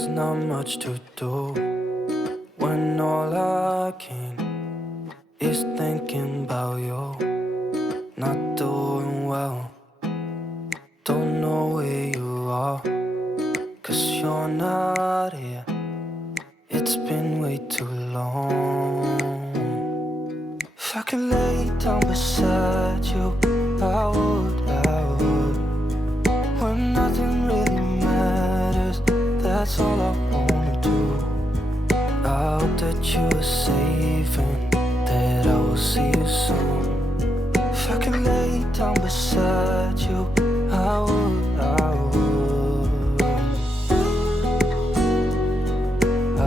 there's not much to do when all I can is thinking about you. Not doing well, don't know where you are, 'cause you're not here. It's been way too long. If I could lay down beside you, I would. When nothing really matters, that's all I wanna do. I hope that you are safe and that I will see you soon. If I could lay down beside you, I would. I would.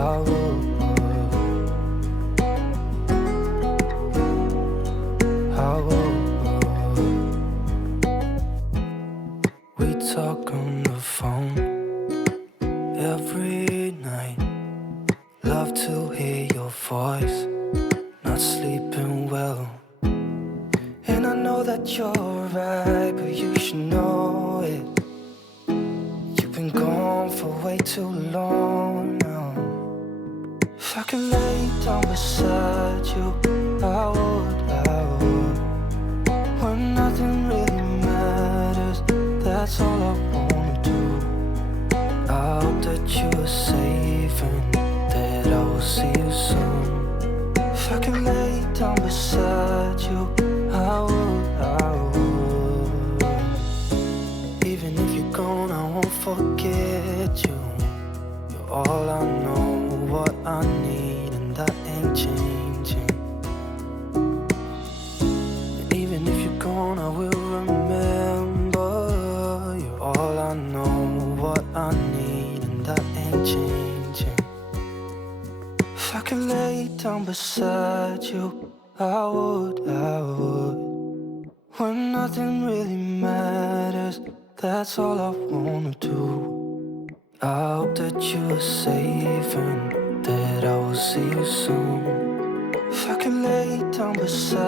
I would. We talk on the phone every night. Love to hear your voice. Not sleeping well, and I know that you're right, but you should know it. You've been gone for way too long now. If I could lay down beside you, I would. When nothing really matters, that's all I wanna do. I hope that you are safe and that I will see you soon. If I could lay down beside you, I would. Even if you're gone, I won't forget you. You're all I know, what I need, and that ain't changing. And even if you're gone, I will remember. You're all I know, what I need, and that ain't changing. If I could lay down beside you, I would. When nothing really matters, that's all I wanna do. I hope that you are safe and that I will see you soon. If I could lay down beside